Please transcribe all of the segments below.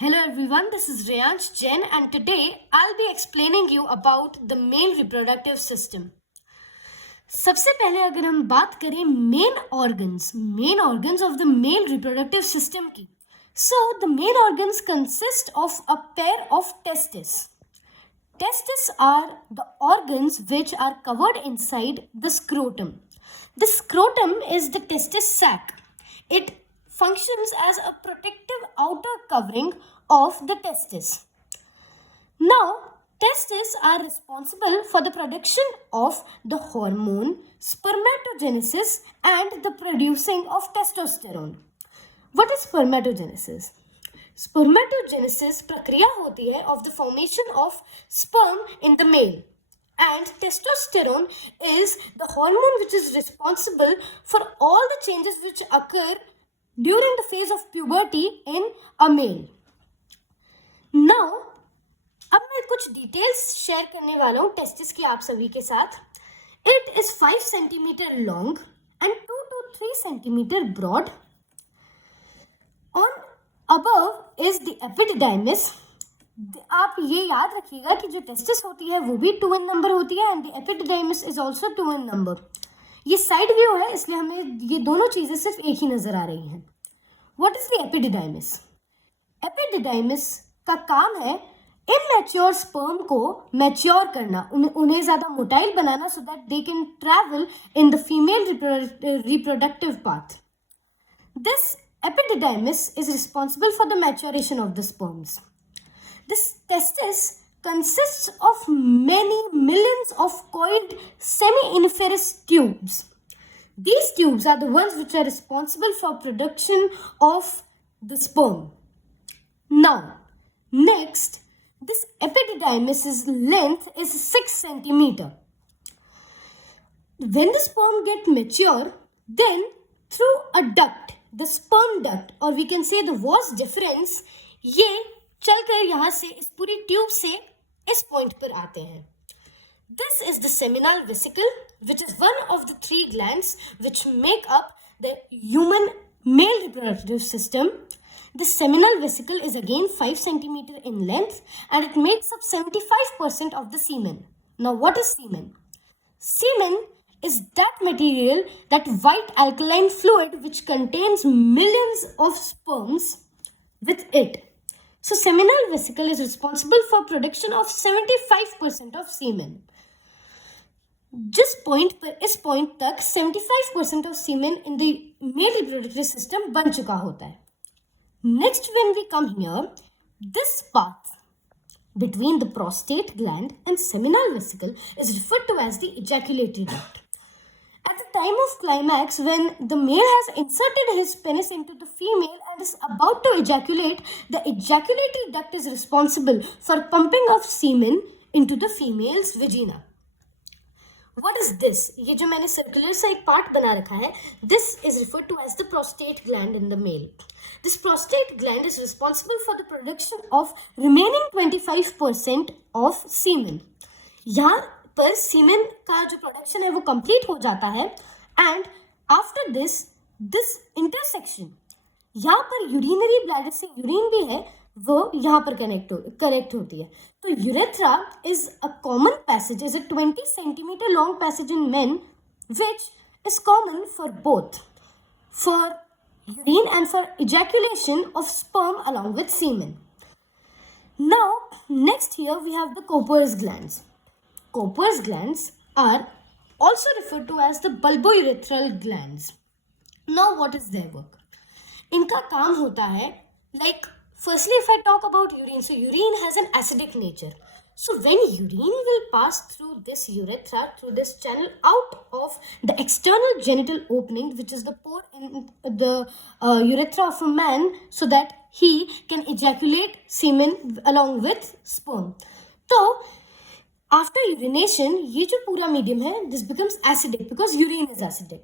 Hello everyone, this is Reyansh Jain and today I'll be explaining you about the male reproductive system. सबसे पहले अगर हम बात करें main organs of the male reproductive system की, so the main organs consist of a pair of testis. Testes are the organs which are covered inside the scrotum. The scrotum is the testis sac. It functions as a protective outer covering of the testis. Now, testes are responsible for the production of the hormone spermatogenesis and the producing of testosterone. What is spermatogenesis? Spermatogenesis प्रक्रिया होती है of the formation of sperm in the male, and testosterone is the hormone which is responsible for all the changes which occur during the phase of puberty in a male. Now, अब मैं कुछ details share करने वाला हूँ testis की आप सभी के साथ. It is 5 centimeter long and 2 to 3 centimeter broad. On above is the epididymis. आप ये याद रखिएगा कि जो टेस्टिस होती है वो भी 2 in number होती है and the epididymis is also 2 in number. ये साइड व्यू है इसलिए हमें ये दोनों चीजें सिर्फ एक ही नजर आ रही हैं. What is the epididymis? Epididymis का काम है इमेच्योर स्पर्म को मैच्योर करना, उन्हें ज्यादा motile banana so that they can travel in the female reproductive path. This epididymis is responsible for the maturation of the sperms. This testis consists of many millions of coiled seminiferous tubes. These tubes are the ones which are responsible for production of the sperm. Now, next, this epididymis's length is 6 centimeter. When the sperm get mature, then through a duct, the sperm duct, or we can say the vas deferens, ये चलकर यहाँ से इस पूरी tube से इस point पर आते हैं. This is the seminal vesicle, which is one of the 3 glands which make up the human male reproductive system. The seminal vesicle is again 5 centimeter in length and it makes up 75% of the semen. Now, what is semen? Semen is that material, that white alkaline fluid which contains millions of sperms with it. So, seminal vesicle is responsible for production of 75% of semen. जिस point पर इस point तक 75% of semen in the male reproductive system बन चुका होता है. Next, when we come here, this path between the prostate gland and seminal vesicle is referred to as the ejaculatory duct. At the time of climax, when the male has inserted his penis into the female and is about to ejaculate, the ejaculatory duct is responsible for pumping of semen into the female's vagina. What is this? ये जो मैंने circular सा एक part बना रखा है, this is referred to as the prostate gland in the male. This prostate gland is responsible for the production of remaining 25% of semen. यहाँ पर semen का जो production है वो complete हो जाता है and after this intersection, यहाँ पर urinary bladder से urine भी है वो यहाँ पर कनेक्ट होती है. तो urethra is a common passage, is a 20 centimeter long passage in men which is common for both, for urine and for ejaculation of sperm along with semen. Now, next here we have the Cowper's glands. Cowper's glands are also referred to as the bulbourethral glands. Now, what is their work? इनका काम होता है like, firstly, if I talk about urine, so urine has an acidic nature. So when urine will pass through this urethra, through this channel out of the external genital opening, which is the pore in the urethra of a man, so that he can ejaculate semen along with sperm. So after urination, ये जो पूरा medium है, this becomes acidic because urine is acidic.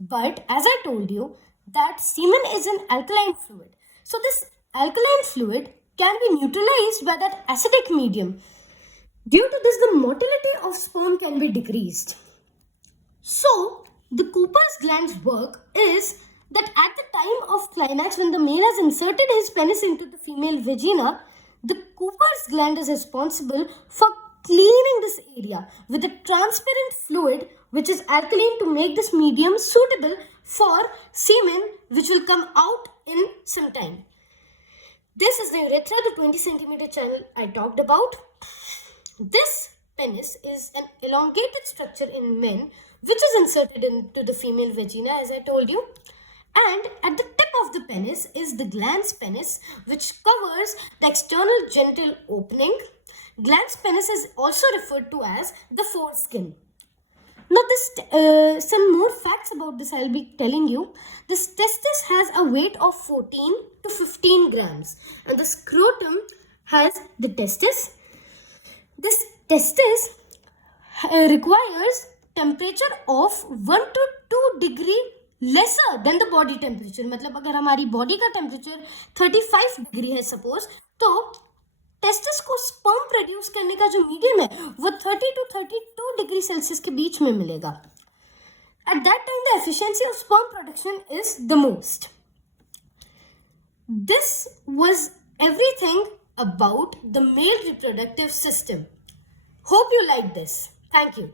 But as I told you, that semen is an alkaline fluid. So this alkaline fluid can be neutralized by that acidic medium. Due to this, the motility of sperm can be decreased. So, the Cowper's gland's work is that at the time of climax, when the male has inserted his penis into the female vagina, the Cooper's gland is responsible for cleaning this area with a transparent fluid which is alkaline to make this medium suitable for semen which will come out in some time. This is the urethra, the 20 centimeter channel I talked about. This penis is an elongated structure in men which is inserted into the female vagina, as I told you. And at the tip of the penis is the glans penis, which covers the external genital opening. Glans penis is also referred to as the foreskin. Now, some more facts about this I'll be telling you. This testis has a weight of 14 to 15 grams, and the scrotum has the testis. This testis requires temperature of 1 to 2 degree lesser than the body temperature. मतलब अगर हमारी body का temperature 35 degree है suppose, तो testis को sperm produce करने का जो मीडियम है वो 30 to 32 डिग्री सेल्सियस के बीच में मिलेगा. At that time the efficiency of sperm production is the most. This was everything about the male reproductive system. Hope you like this. Thank you.